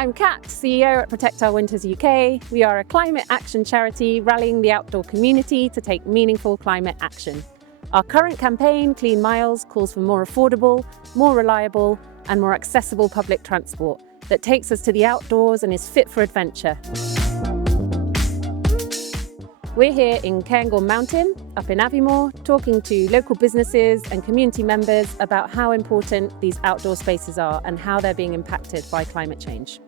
I'm Kat, CEO at Protect Our Winters UK. We are a climate action charity rallying the outdoor community to take meaningful climate action. Our current campaign, Clean Miles, calls for more affordable, more reliable and more accessible public transport that takes us to the outdoors and is fit for adventure. We're here in Cairngorm Mountain, up in Aviemore, talking to local businesses and community members about how important these outdoor spaces are and how they're being impacted by climate change.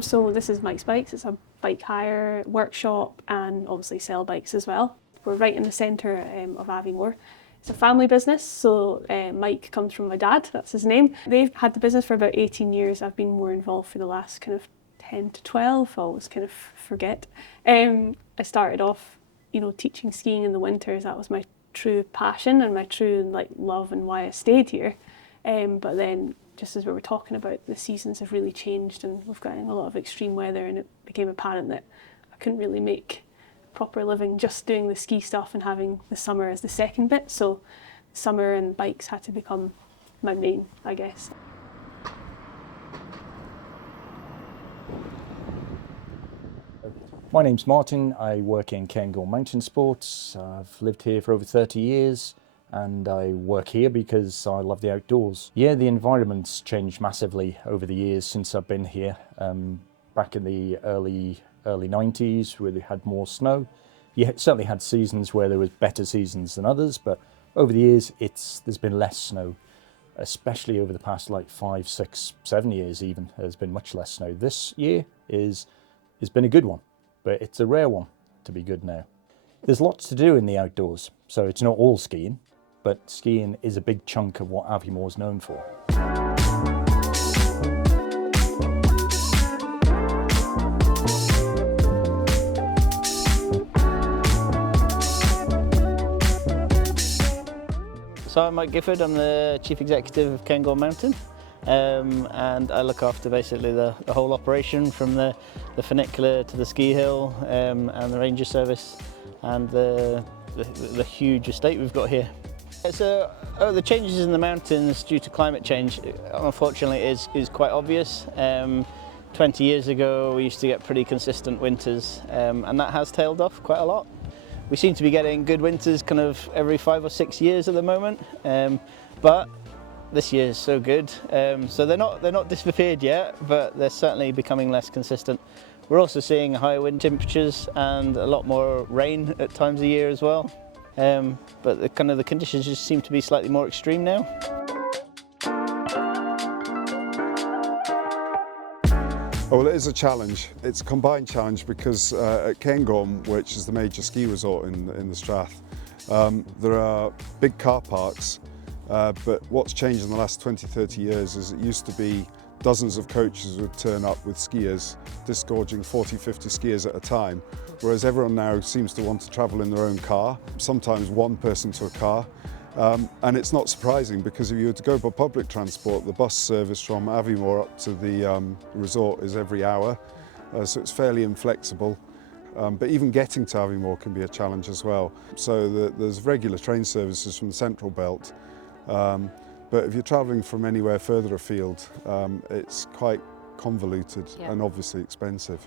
So this is Mike's Bikes. It's a bike hire workshop and obviously sell bikes as well. We're right in the centre of Aviemore. It's a family business, so Mike comes from my dad, that's his name. They've had the business for about 18 years. I've been more involved for the last kind of 10 to 12, I always kind of forget. I started off, teaching skiing in the winters. That was my true passion and my true love and why I stayed here. But then, just as we were talking about, the seasons have really changed and we've gotten a lot of extreme weather, and it became apparent that I couldn't really make a proper living just doing the ski stuff and having the summer as the second bit. So summer and bikes had to become my main, I guess. My name's Martin. I work in Cairngorm Mountain Sports. I've lived here for over 30 years. And I work here because I love the outdoors. Yeah, the environment's changed massively over the years since I've been here. Back in the early 90s, where they had more snow. You certainly had seasons where there was better seasons than others, but over the years, there's been less snow, especially over the past 5, 6, 7 years even. There's been much less snow. This year has been a good one, but it's a rare one to be good now. There's lots to do in the outdoors, so it's not all skiing. But skiing is a big chunk of what Aviemore is known for. So I'm Mike Gifford, I'm the Chief Executive of Cairngorm Mountain, and I look after basically the whole operation, from the funicular to the ski hill and the ranger service and the huge estate we've got here. So the changes in the mountains due to climate change, unfortunately, is quite obvious. 20 years ago we used to get pretty consistent winters, and that has tailed off quite a lot. We seem to be getting good winters kind of every 5 or 6 years at the moment, but this year is so good. So they're not disappeared yet, but they're certainly becoming less consistent. We're also seeing higher wind temperatures and a lot more rain at times of year as well. But the conditions just seem to be slightly more extreme now. Well, it is a challenge. It's a combined challenge because at Cairngorm, which is the major ski resort in the Strath, there are big car parks, but what's changed in the last 20-30 years is it used to be dozens of coaches would turn up with skiers, disgorging 40-50 skiers at a time, whereas everyone now seems to want to travel in their own car, sometimes one person to a car. And it's not surprising, because if you were to go by public transport, the bus service from Aviemore up to the resort is every hour, so it's fairly inflexible. But even getting to Aviemore can be a challenge as well. So there's regular train services from the Central Belt. But if you're travelling from anywhere further afield, it's quite convoluted and obviously expensive.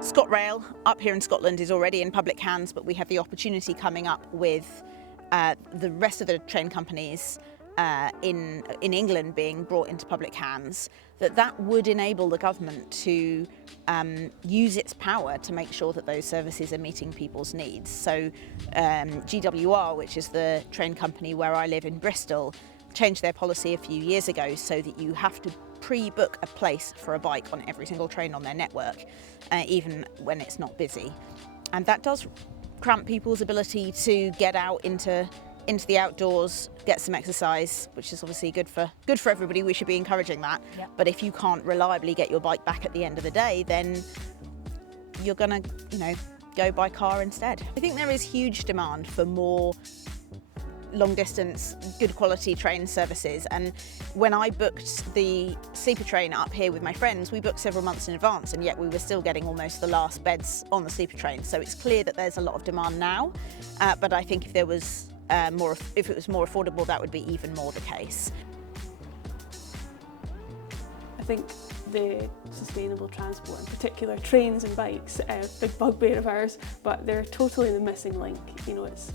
ScotRail up here in Scotland is already in public hands, but we have the opportunity coming up with the rest of the train companies in England being brought into public hands, that would enable the government to use its power to make sure that those services are meeting people's needs. So GWR, which is the train company where I live in Bristol, changed their policy a few years ago so that you have to pre-book a place for a bike on every single train on their network, even when it's not busy. And that does cramp people's ability to get out into the outdoors, get some exercise, which is obviously good for everybody. We should be encouraging that. Yep. But if you can't reliably get your bike back at the end of the day, then you're gonna, go by car instead. I think there is huge demand for more long distance, good quality train services. And when I booked the sleeper train up here with my friends, we booked several months in advance, and yet we were still getting almost the last beds on the sleeper train. So it's clear that there's a lot of demand now, but I think if it was more affordable, that would be even more the case. I think the sustainable transport, in particular trains and bikes, a big bugbear of ours, but they're totally the missing link. You know, it's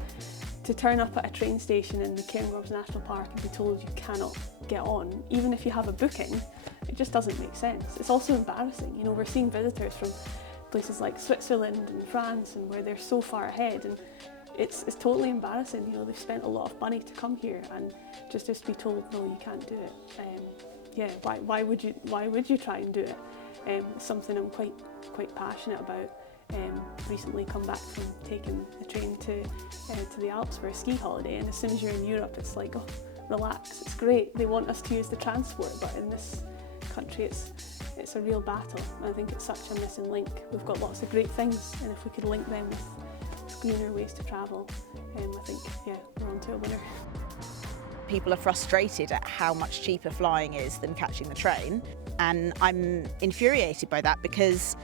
to turn up at a train station in the Cairngorms National Park and be told you cannot get on, even if you have a booking, it just doesn't make sense. It's also embarrassing. You know, we're seeing visitors from places like Switzerland and France, and where they're so far ahead, and it's totally embarrassing. You know, they've spent a lot of money to come here, and just to be told no, you can't do it. Yeah, why would you try and do it? It's something I'm quite passionate about. Recently come back from taking the train to the Alps for a ski holiday, and as soon as you're in Europe, it's like, oh, relax, it's great. They want us to use the transport, but in this country, it's a real battle. I think it's such a missing link. We've got lots of great things, and if we could link them with greener ways to travel, I think, yeah, we're on to a winner. People are frustrated at how much cheaper flying is than catching the train, and I'm infuriated by that because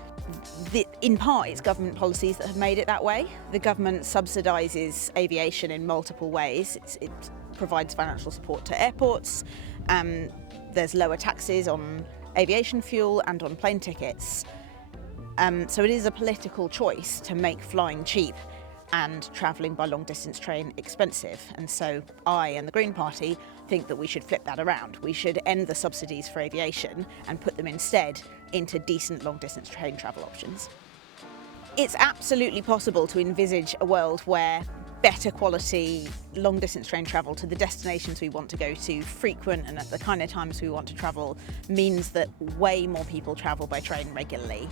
in part it's government policies that have made it that way. The government subsidises aviation in multiple ways. It provides financial support to airports, there's lower taxes on aviation fuel and on plane tickets, so it is a political choice to make flying cheap and travelling by long distance train expensive. And so I and the Green Party think that we should flip that around. We should end the subsidies for aviation and put them instead into decent long distance train travel options. It's absolutely possible to envisage a world where better quality long distance train travel to the destinations we want to go to, frequent and at the kind of times we want to travel, means that way more people travel by train regularly.